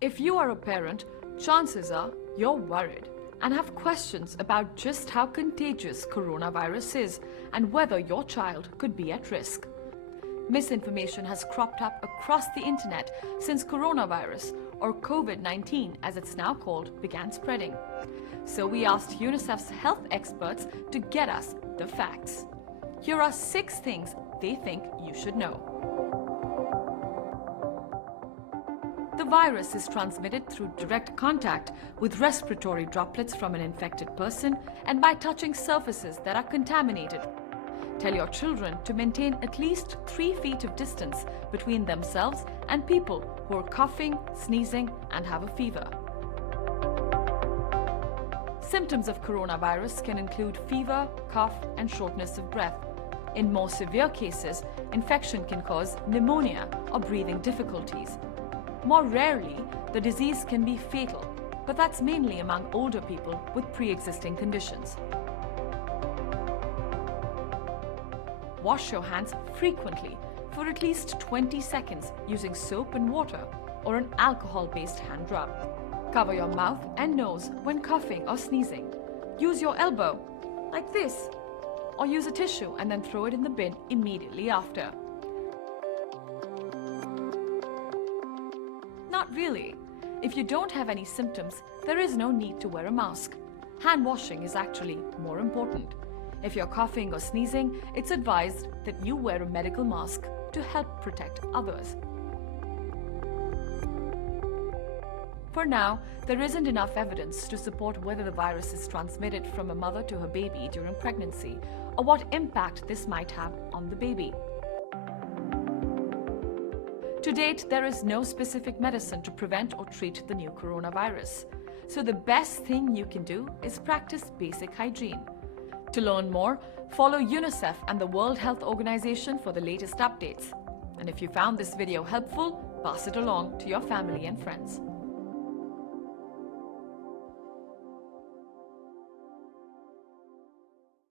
If you are a parent, chances are you're worried and have questions about just how contagious coronavirus is and whether your child could be at risk. Misinformation has cropped up across the internet since coronavirus, or COVID-19 as it's now called, began spreading. So we asked UNICEF's health experts to get us the facts. Here are 6 things they think you should know. The virus is transmitted through direct contact with respiratory droplets from an infected person and by touching surfaces that are contaminated. Tell your children to maintain at least 3 feet of distance between themselves and people who are coughing, sneezing, and have a fever. Symptoms of coronavirus can include fever, cough, and shortness of breath. In more severe cases, infection can cause pneumonia or breathing difficulties. More rarely, the disease can be fatal, but that's mainly among older people with pre-existing conditions. Wash your hands frequently for at least 20 seconds using soap and water or an alcohol-based hand rub. Cover your mouth and nose when coughing or sneezing. Use your elbow, like this, or use a tissue and then throw it in the bin immediately after. Not really. If you don't have any symptoms, there is no need to wear a mask. Hand washing is actually more important. If you're coughing or sneezing, it's advised that you wear a medical mask to help protect others. For now, there isn't enough evidence to support whether the virus is transmitted from a mother to her baby during pregnancy or what impact this might have on the baby. To date, there is no specific medicine to prevent or treat the new coronavirus. So the best thing you can do is practice basic hygiene. To learn more, follow UNICEF and the World Health Organization for the latest updates. And if you found this video helpful, pass it along to your family and friends.